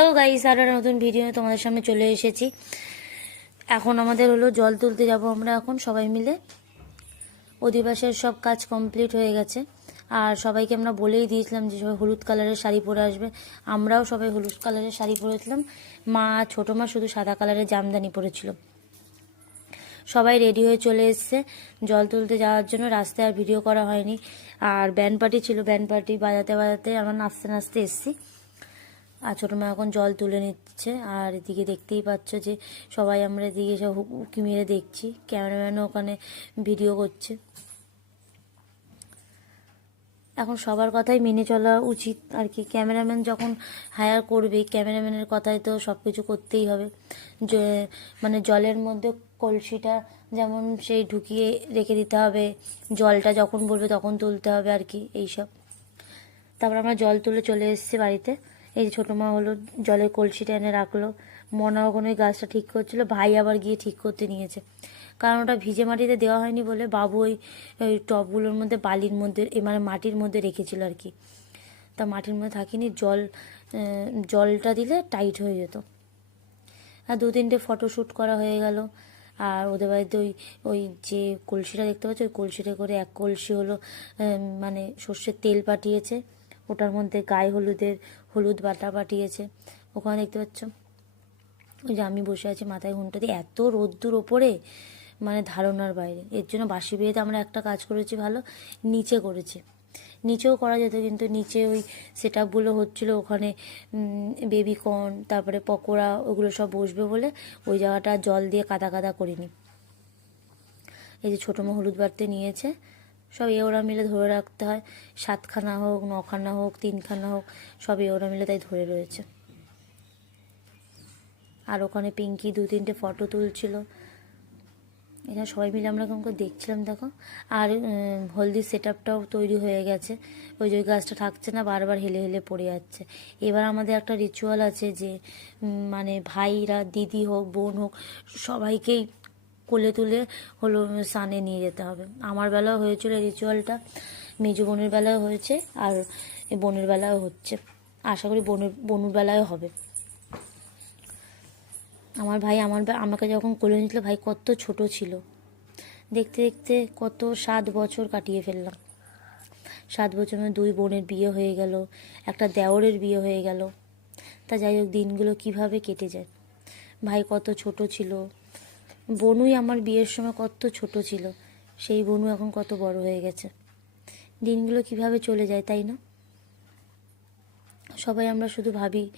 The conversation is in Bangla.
হ্যালো গাইস, আর একটা নতুন ভিডিও তোমাদের সামনে চলে এসেছি। এখন আমাদের হলো জল তুলতে যাব আমরা এখন সবাই মিলে। অধিবাসের সব কাজ কমপ্লিট হয়ে গেছে, আর সবাইকে আমরা বলেই দিয়েছিলাম যে সবাই হলুদ কালারের শাড়ি পরে আসবে। আমরাও সবাই হলুদ কালারের শাড়ি পরেছিলাম। মা, ছোটো মা শুধু সাদা কালারের জামদানি পরেছিল। সবাই রেডি হয়ে চলে এসছে জল তুলতে যাওয়ার জন্য। রাস্তায় আর ভিডিও করা হয়নি। আর ব্যান্ড পার্টি ছিল, ব্যান্ড পার্টি বাজাতে বাজাতে আমরা নাচতে নাচতে এসছি। আর ছোটো মা এখন জল তুলে নিচ্ছে। আর এদিকে দেখতেই পাচ্ছ যে সবাই আমরা এদিকে সব উঁকি মেরে দেখছি। ক্যামেরাম্যানও ওখানে ভিডিও করছে। এখন সবার কথাই মেনে চলা উচিত আর কি। ক্যামেরাম্যান যখন হায়ার করবে, ক্যামেরাম্যানের কথাই তো সব কিছু করতেই হবে। যে মানে জলের মধ্যে কলসিটা যেমন সেই ঢুকিয়ে রেখে দিতে হবে, জলটা যখন বলবে তখন তুলতে হবে আর কি, এইসব। তারপর আমরা জল তুলে চলে এসেছি বাড়িতে। এই যে ছোটো মা হলো জলের কলসিটা এনে রাখলো। মনা ওখানে ওই গাছটা ঠিক করছিল, ভাই আবার গিয়ে ঠিক করতে নিয়েছে। কারণ ওটা ভিজে মাটিতে দেওয়া হয়নি বলে বাবু ওই ওই টবগুলোর মধ্যে বালির মধ্যে মানে মাটির মধ্যে রেখেছিল আর কি। তা মাটির মধ্যে থাকিনি, জলটা দিলে টাইট হয়ে যেত। আর 2-3টে ফটোশ্যুট করা হয়ে গেল। আর ওদের বাড়িতে ওই ওই যে কলসিটা দেখতে পাচ্ছ, ওই কলসিটা করে এক কলসি হলো মানে সর্ষের তেল পাঠিয়েছে। ওটার মধ্যে গায়ে হলুদ বাটা পাঠিয়েছে। ওখানে দেখতে পাচ্ছ ওই যে আমি বসে আছি মাথায় ঘুমটা দিয়ে, এত রোদ্দুর ওপরে মানে ধারণার বাইরে। এর জন্য বাসি বিয়েতে আমরা একটা কাজ করেছি ভালো, নিচে করেছি। নিচেও করা যেত, কিন্তু নিচে ওই সেট আপগুলো হচ্ছিলো, ওখানে বেবিকর্ন তারপরে পকোড়া ওগুলো সব বসবে বলে ওই জায়গাটা জল দিয়ে কাদা কাদা করিনি। এই যে ছোটো মা হলুদ বাড়তে নিয়েছে, সব ওরা মিলে ধরে রাখতে হয়। 7খানা হোক, 9খানা হোক, 3খানা হোক, সব ওরা মিলে তাই ধরে রয়েছে। আর ওখানে পিঙ্কি 2-3টে ফটো তুলছিল। এখানে সবাই মিলে আমরা কেমন করে দেখছিলাম দেখো। আর হলদির সেট আপটাও তৈরি হয়ে গেছে। ওই যে গাছটা থাকছে না, বারবার হেলে হেলে পড়ে যাচ্ছে। এবার আমাদের একটা রিচুয়াল আছে যে মানে ভাইরা, দিদি হোক, বোন হোক, সবাইকেই কোলে তুলে হলো সানে নিয়ে যেতে হবে। আমার বেলাও হয়েছিল রিচুয়ালটা, মেজো বোনের বেলাও হয়েছে, আর বোনের বেলাও হচ্ছে। আশা করি বনুর বেলাও হবে। আমার ভাই আমাকে যখন কোলে নিয়েছিল, ভাই কত ছোট ছিল। দেখতে দেখতে কত 7 বছর কাটিয়ে ফেললাম। 7 বছর মধ্যে 2 বোনের বিয়ে হয়ে গেল, একটা দেওরের বিয়ে হয়ে গেল। তা যাই হোক, দিনগুলো কিভাবে কেটে যায়। ভাই কত ছোট ছিল, বনুই আমার বিয়ের সময় কত ছোট ছিল, সেই বনু এখন কত বড় হয়ে গেছে। দিনগুলো কিভাবে চলে যায়, তাই না? সবাই আমরা শুধু ভাবি